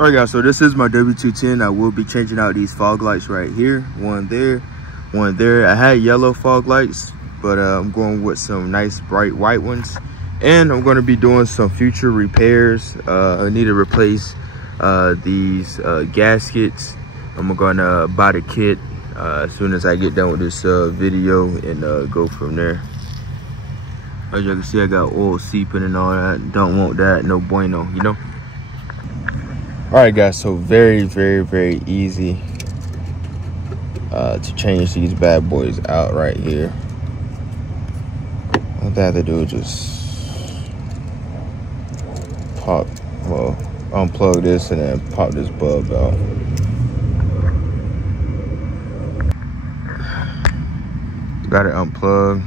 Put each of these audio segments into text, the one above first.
All right, guys, so this is my W210. I will be changing out these fog lights right here. One there, one there. I had yellow fog lights, but I'm going with some nice bright white ones. And I'm going to be doing some future repairs. I need to replace these gaskets. I'm going to buy the kit as soon as I get done with this video and go from there. As you can see, I got oil seeping and all that. Don't want that, no bueno, you know? All right, guys, so very, very, very easy to change these bad boys out right here. All I have to do is just pop, well, unplug this and then pop this bulb out. Got it unplugged.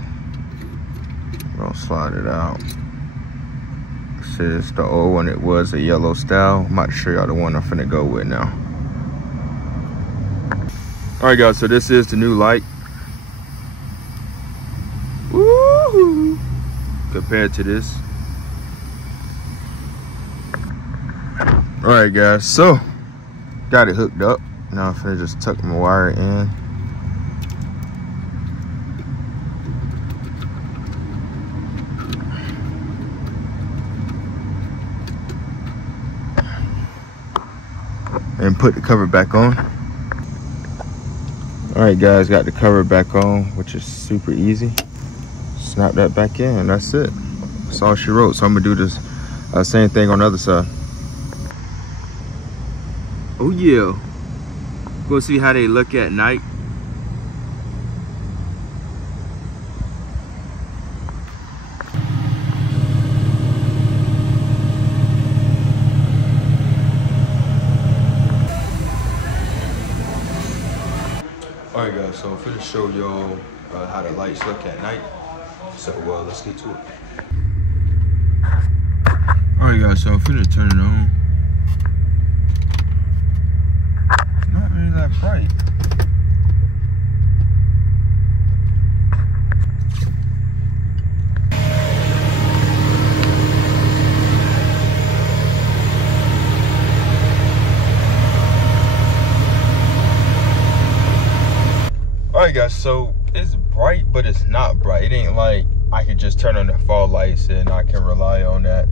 Gonna slide it out. This is the old one. It was a yellow style. I'm about to show y'all the one I'm finna go with now. All right, guys, so this is the new light. Woo-hoo. Compared to this. All right, guys, so got it hooked up. Now I'm finna just tuck my wire in. And put the cover back on. All right, guys, got the cover back on, which is super easy. Snap that back in, and that's it. That's all she wrote. So I'm gonna do this same thing on the other side. Oh yeah, go see how they look at night. All right, guys, so I'm finna show y'all how the lights look at night. So let's get to it. All right, guys, so I'm finna turn it on. Not really that bright. Alright, guys, so it's bright, but it's not bright. It ain't like I could just turn on the fog lights and I can rely on that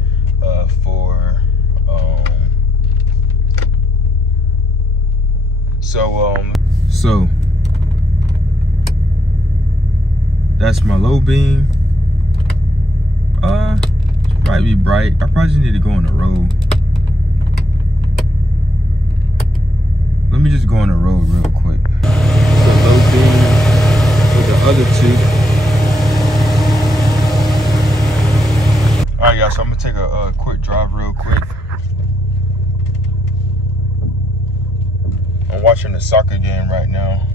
so that's my low beam. It might be bright. I probably just need to go on the road. Let me just go on the road real quick. So low beam with the other two. All right, guys, so I'm gonna take a quick drive real quick. I'm watching the soccer game right now.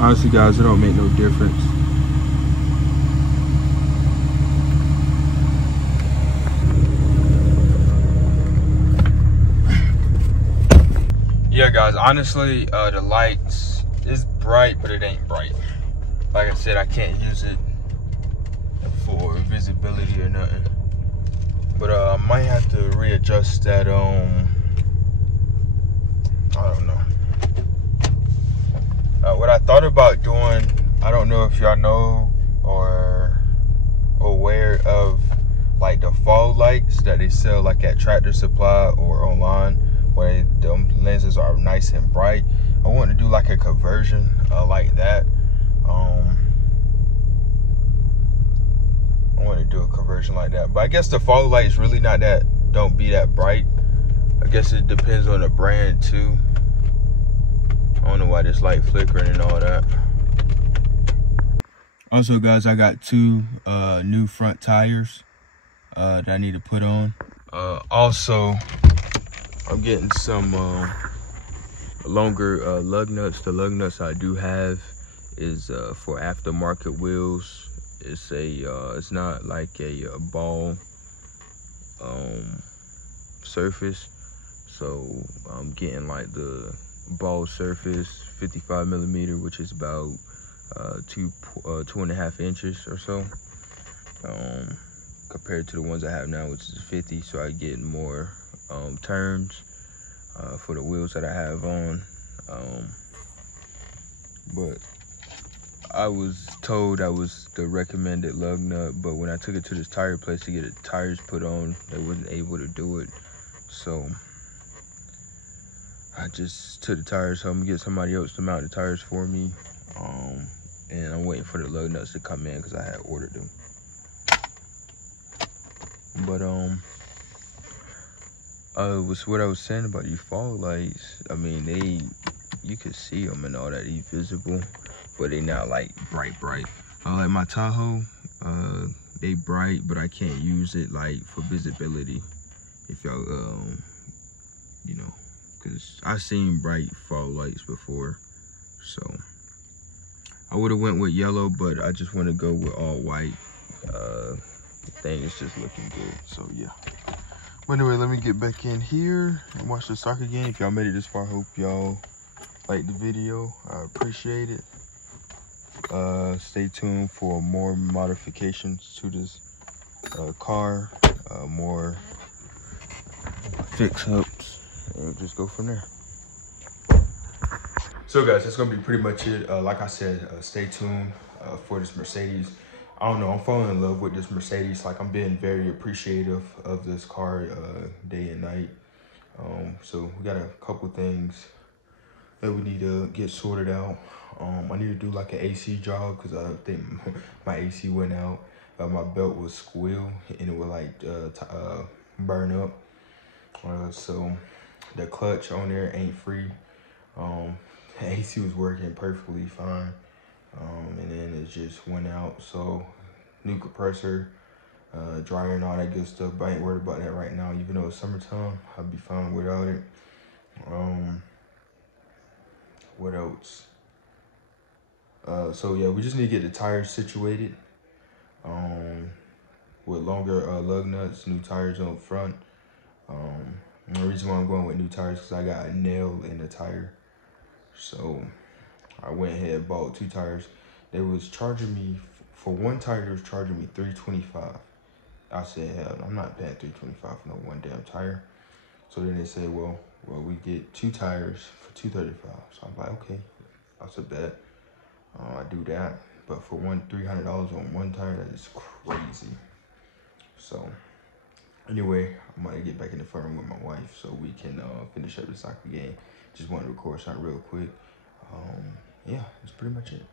Honestly, guys, it don't make no difference. Yeah, guys, honestly, the lights is bright, but it ain't bright. Like I said, I can't use it for visibility or nothing. But I might have to readjust that. I don't know. What I thought about doing, I don't know if y'all know or aware of like the fog lights that they sell like at Tractor Supply or online, where the lenses are nice and bright. I want to do like a conversion like that. I want to do a conversion like that, but I guess the fog light is really not that, don't be that bright. I guess it depends on the brand too. I don't know why this light flickering and all that. Also, guys, I got two new front tires that I need to put on. Also, I'm getting some longer lug nuts. The lug nuts I do have is for aftermarket wheels. It's it's not like a ball surface, so I'm getting like the ball surface 55mm, which is about 2.5 inches or so, compared to the ones I have now, which is 50. So I get more turns for the wheels that I have on. But I was told that was the recommended lug nut, but when I took it to this tire place to get the tires put on, they wasn't able to do it. So I just took the tires home and get somebody else to mount the tires for me. And I'm waiting for the lug nuts to come in because I had ordered them. But was what I was saying about these fog lights. I mean, you can see them and all that, they visible, but they not like bright. Like my Tahoe, they bright, but I can't use it like for visibility. If y'all, you know, because I've seen bright fog lights before, so I would have went with yellow, but I just want to go with all white. The thing is just looking good, so yeah. But anyway, let me get back in here and watch the soccer game. If y'all made it this far, hope y'all liked the video. I appreciate it. Stay tuned for more modifications to this car, more fix-ups, and we'll just go from there. So guys, that's gonna be pretty much it. Like I said, stay tuned for this Mercedes. I don't know, I'm falling in love with this Mercedes. Like, I'm being very appreciative of this car day and night. So we got a couple things that we need to get sorted out. I need to do like an AC job because I think my AC went out. My belt was squeal and it would like burn up. So the clutch on there ain't free. AC was working perfectly fine. And then it just went out. So new compressor, dryer and all that good stuff, but I ain't worried about that right now. Even though it's summertime, I'll be fine without it. What else? So yeah, we just need to get the tires situated with longer lug nuts, new tires on front. The reason why I'm going with new tires because I got a nail in the tire. So I went ahead and bought 2 tires. They was charging me, for one tire, they was charging me $325. I said, hell, I'm not paying $325 for no one damn tire. So then they said, well, we get 2 tires for $235. So I'm like, okay, that's a bet. I do that. But for $300 on one tire, that is crazy. So anyway, I'm gonna get back in the front room with my wife so we can finish up the soccer game. Just wanted to record something real quick. Yeah, that's pretty much it.